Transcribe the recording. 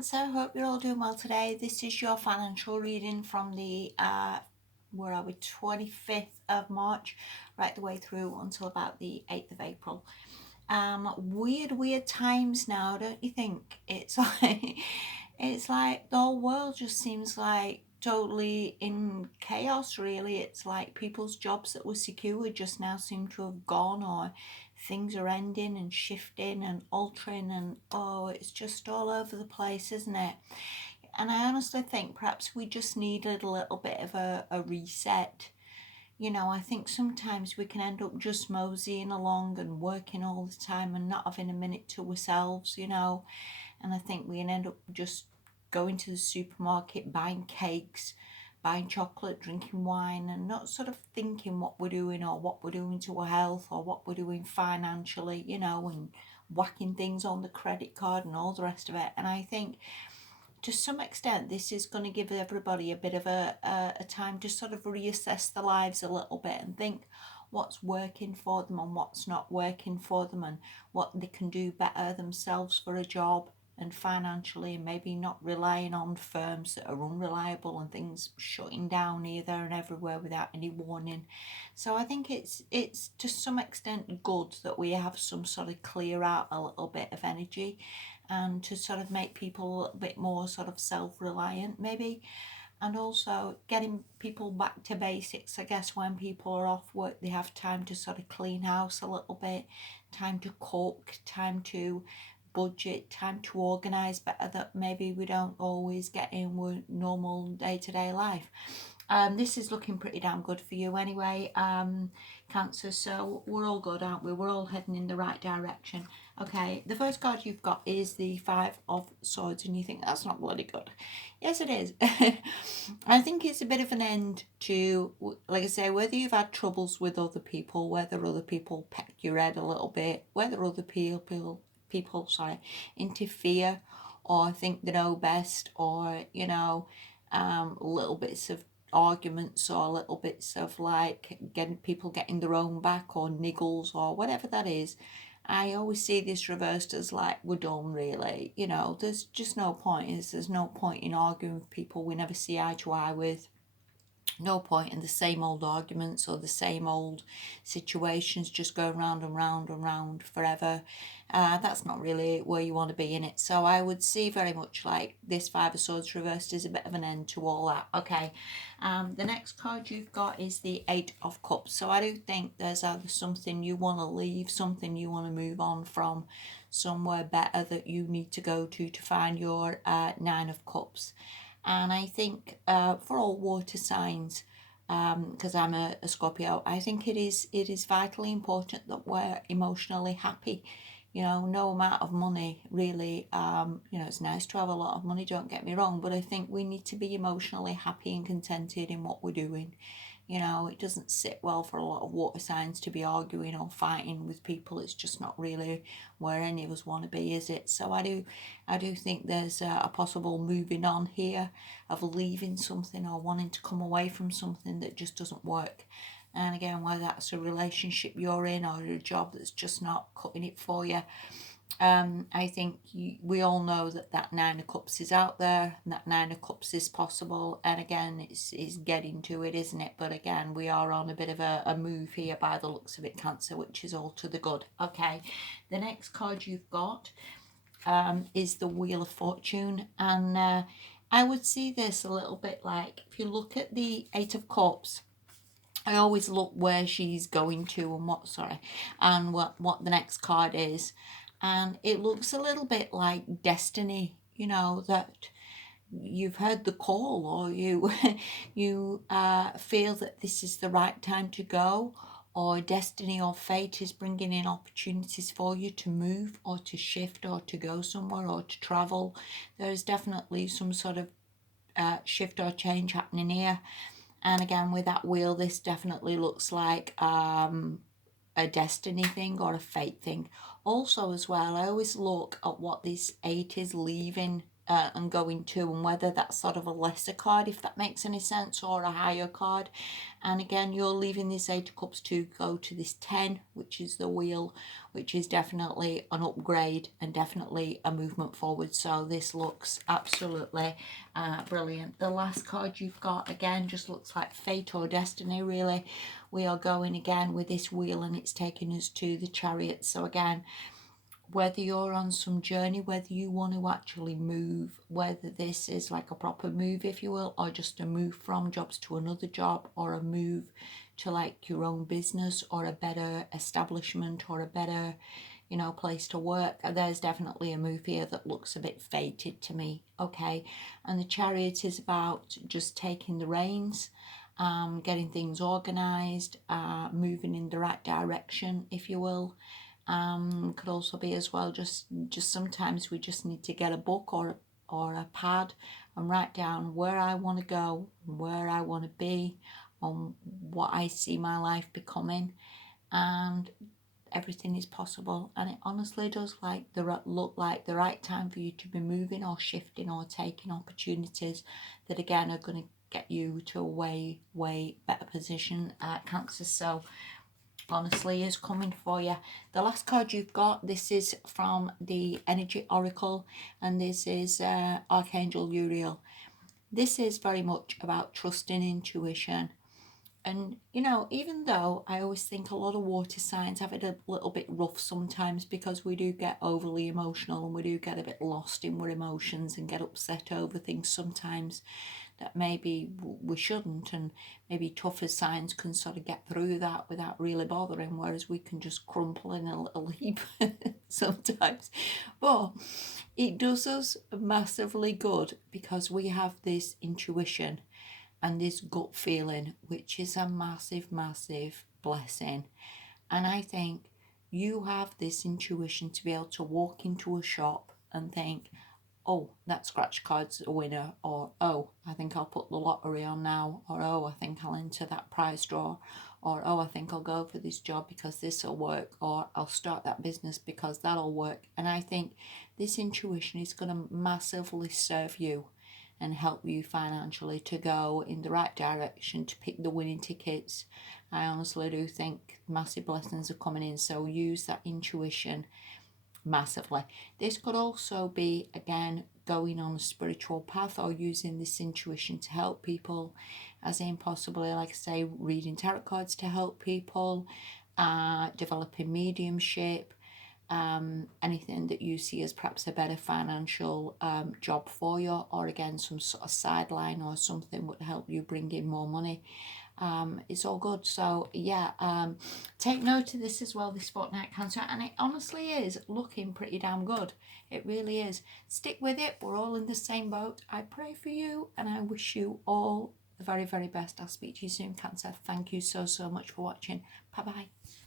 Cancer, hope you're all doing well today. This is your financial reading from the where are we 25th of March right the way through until about the 8th of April. Weird times now, don't you think? It's like the whole world just seems like totally in chaos, really. It's like people's jobs that were secure just now seem to have gone, or things are ending and shifting and altering, and oh, it's just all over the place, isn't it? And I honestly think perhaps we just needed a little bit of a reset. I think sometimes we can end up just moseying along and working all the time and not having a minute to ourselves. And I think we can end up just going to the supermarket, buying cakes, buying chocolate, drinking wine, and not sort of thinking what we're doing or what we're doing to our health or what we're doing financially, and whacking things on the credit card and all the rest of it. And I think to some extent, this is going to give everybody a bit of a time to sort of reassess their lives a little bit and think what's working for them and what's not working for them, and what they can do better themselves for a job and financially, and maybe not relying on firms that are unreliable and things shutting down here, there and everywhere without any warning. So I think it's to some extent good that we have some sort of clear out a little bit of energy, and to sort of make people a little bit more sort of self-reliant maybe, and also getting people back to basics. I guess when people are off work, they have time to sort of clean house a little bit, time to cook, time to budget, time to organise better, that maybe we don't always get in with normal day-to-day life. This is looking pretty damn good for you anyway, Cancer, so we're all good, aren't we? We're all heading in the right direction. Okay, the first card you've got is the Five of Swords, and you think that's not bloody good. Yes, it is. I think it's a bit of an end to, like I say, whether you've had troubles with other people, whether other people peck your head a little bit, whether other people interfere or think they know best, or little bits of arguments, or little bits of like getting their own back, or niggles, or whatever that is. I always see this reversed as like, we're done, really. There's just no point. There's no point in arguing with people we never see eye to eye with. No point in the same old arguments or the same old situations just going round and round and round forever. That's not really where you want to be in it. So I would see very much like this Five of Swords reversed is a bit of an end to all that. Okay, the next card you've got is the Eight of Cups. So I do think there's either something you want to leave, something you want to move on from, somewhere better that you need to go to find your Nine of Cups. And I think for all water signs, because I'm a Scorpio, I think it is vitally important that we're emotionally happy. No amount of money really. It's nice to have a lot of money, don't get me wrong, but I think we need to be emotionally happy and contented in what we're doing. It doesn't sit well for a lot of water signs to be arguing or fighting with people. It's just not really where any of us want to be, is it? So I do think there's a possible moving on here, of leaving something or wanting to come away from something that just doesn't work. And again, whether that's a relationship you're in or a job that's just not cutting it for you. I think we all know that Nine of Cups is out there, and that Nine of Cups is possible. And again, it's getting to it, isn't it? But again, we are on a bit of a move here by the looks of it, Cancer, which is all to the good. Okay, the next card you've got is the Wheel of Fortune. And I would see this a little bit like, if you look at the Eight of Cups, I always look where she's going to and what the next card is. And it looks a little bit like destiny, that you've heard the call, or you you feel that this is the right time to go, or destiny or fate is bringing in opportunities for you to move or to shift or to go somewhere or to travel. There's definitely some sort of shift or change happening here. And again, with that wheel, this definitely looks like a destiny thing or a fate thing. Also, as well, I always look at what this eight is leaving and going to, and whether that's sort of a lesser card, if that makes any sense, or a higher card. And again, you're leaving this Eight of Cups to go to this 10, which is the Wheel, which is definitely an upgrade and definitely a movement forward. So this looks absolutely brilliant. The last card you've got, again, just looks like fate or destiny, really. We are going again with this Wheel, and it's taking us to the Chariot. So again, whether you're on some journey, whether you want to actually move, whether this is like a proper move, if you will, or just a move from jobs to another job, or a move to like your own business or a better establishment or a better, you know, place to work, there's definitely a move here that looks a bit fated to me. Okay, and the Chariot is about just taking the reins, getting things organized, moving in the right direction, if you will. Could also be as well just sometimes we just need to get a book or a pad and write down where I want to go, where I want to be, on what I see my life becoming, and everything is possible. And it honestly does look like the right time for you to be moving or shifting or taking opportunities that again are going to get you to a way better position, Cancer. So honestly is coming for you. The last card you've got, this is from the Energy Oracle, and this is Archangel Uriel. This is very much about trusting intuition. And you know, even though I always think a lot of water signs have it a little bit rough sometimes, because we do get overly emotional and we do get a bit lost in our emotions and get upset over things sometimes that maybe we shouldn't, and maybe tougher signs can sort of get through that without really bothering, whereas we can just crumple in a little heap sometimes. But it does us massively good because we have this intuition and this gut feeling, which is a massive blessing. And I think you have this intuition to be able to walk into a shop and think, oh, that scratch card's a winner, or oh, I think I'll put the lottery on now, or oh, I think I'll enter that prize draw, or oh, I think I'll go for this job because this will work, or I'll start that business because that'll work. And I think this intuition is going to massively serve you and help you financially to go in the right direction, to pick the winning tickets. I honestly do think massive blessings are coming in, so use that intuition massively. This could also be, again, going on a spiritual path or using this intuition to help people, as in possibly, like I say, reading tarot cards to help people, developing mediumship, anything that you see as perhaps a better financial job for you, or again some sort of sideline or something would help you bring in more money. It's all good. So yeah, take note of this as well, this fortnight, Cancer, and it honestly is looking pretty damn good. It really is. Stick with it. We're all in the same boat. I pray for you and I wish you all the very best. I'll speak to you soon, Cancer. Thank you so much for watching. Bye bye.